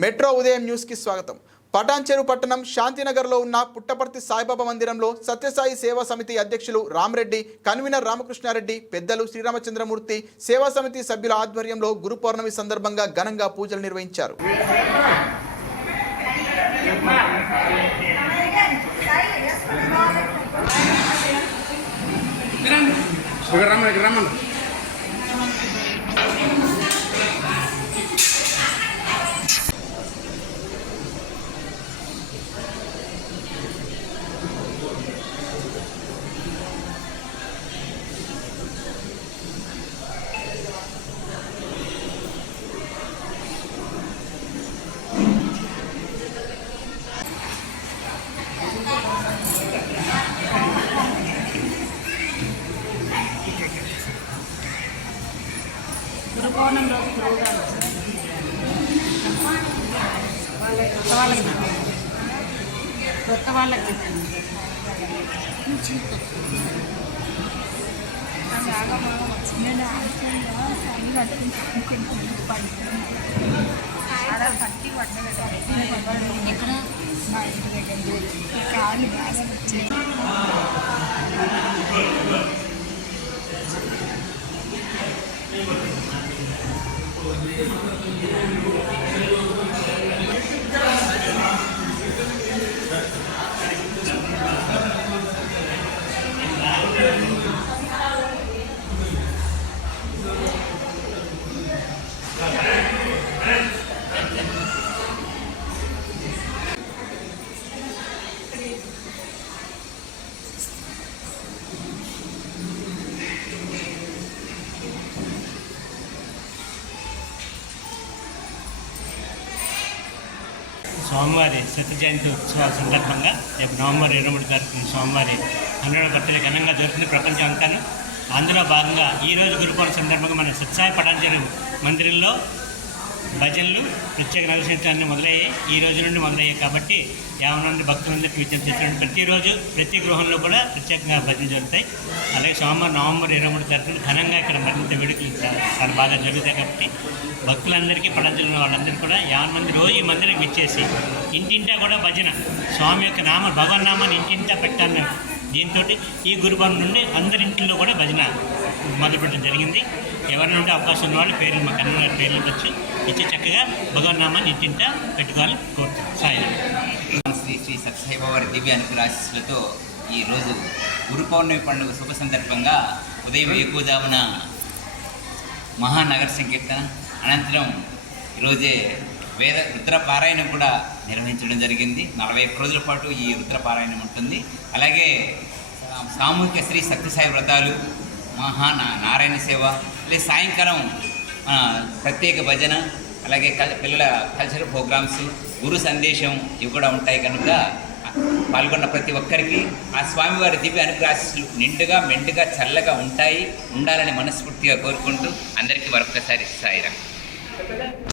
Metro ఉదయం న్యూస్కి స్వాగతం. పటాన్చెరు పట్టణం శాంతినగర్లో ఉన్న పుట్టపర్తి సాయిబాబా మందిరంలో సత్యసాయి సేవా సమితి అధ్యక్షులు రామరెడ్డి కన్వీనర్ రామకృష్ణారెడ్డి పెద్దలు శ్రీరామచంద్రమూర్తి సేవా సమితి సభ్యుల ఆధ్వర్యంలో గురు పౌర్ణమి సందర్భంగా ఘనంగా పూజలు నిర్వహించారు. ఇక్కడ గురు రోజు ప్రోగ్రామ్ కొత్త వాళ్ళకి కొత్త వాళ్ళకి చెప్పండి ఎక్కడ? మా ఇంటి దగ్గర కాళ్ళు బాగా వచ్చాయి どうも。స్వామివారి శత జయంతి ఉత్సవాల సందర్భంగా రేపు నవంబర్ ఇరవై మూడు తారీఖున స్వామివారి హండ్రెడ్ బర్త్డే ఘనంగా జరుగుతుంది ప్రపంచం అంతాను. అందులో భాగంగా ఈరోజు గురుపూర్ణ సందర్భంగా మన సత్సాయి పటాంజలి మందిరంలో భజనలు ప్రత్యేక నరసింహాన్ని మొదలయ్యాయి. ఈ రోజు నుండి మొదలయ్యాయి కాబట్టి యావన నుండి భక్తులందరికీ విజ్ఞప్తి చేస్తున్నాడు ప్రతిరోజు ప్రతి గృహంలో కూడా ప్రత్యేకంగా భజన జరుగుతాయి. అలాగే సోమవారం నవంబర్ ఇరవై మూడు తరఫున ఘనంగా ఇక్కడ మరింత వేడుకలు చాలా బాగా జరుగుతాయి కాబట్టి భక్తులందరికీ పటాంజలి ఉన్న వాళ్ళందరికీ కూడా యాభై మంది రోజు ఈ మందిరం ఇచ్చేసి ఇంటింటా కూడా భజన. స్వామి యొక్క నామ భగవన్ నామాన్ని ఇంటింటా పెట్టాలని దీంతో ఈ గురువారం నుండి అందరి ఇంట్లో కూడా భజన మొదలుపెట్టడం జరిగింది. ఎవరి నుండి అవకాశం ఉన్న వాళ్ళు పేర్లు మా కన్న పేర్లు వచ్చి ఇచ్చి చక్కగా భగవన్ నామాన్ని ఇంటింటా పెట్టుకోవాలని కోరుతున్నాను సాయి. శ్రీ శ్రీ సత్యసాయిబాబారి దివ్య అనుగ్రహాశీస్సులతో ఈరోజు గురు పౌర్ణమి పండుగ శుభ సందర్భంగా ఉదయం ఎక్కువజామున మహానగర సంకీర్తన అనంతరం ఈరోజే వేద రుద్ర పారాయణం కూడా నిర్వహించడం జరిగింది. నలభై రోజుల పాటు ఈ రుద్రపారాయణం ఉంటుంది. అలాగే సామూహిక శ్రీ సత్యసాయి వ్రతాలు మహా నా- నారాయణ సేవ అలాగే సాయంకాలం ప్రత్యేక భజన అలాగే కల్- పిల్లల కల్చరల్ ప్రోగ్రామ్స్ గురు సందేశం ఇవి కూడా ఉంటాయి కనుక పాల్గొన్న ప్రతి ఒక్కరికి ఆ స్వామివారి దివ్య అనుగ్రహాశీస్సులు నిండుగా మెండుగా చల్లగా ఉంటాయి ఉండాలని మనస్ఫూర్తిగా కోరుకుంటూ అందరికీ మరొకసారి సాయిరా.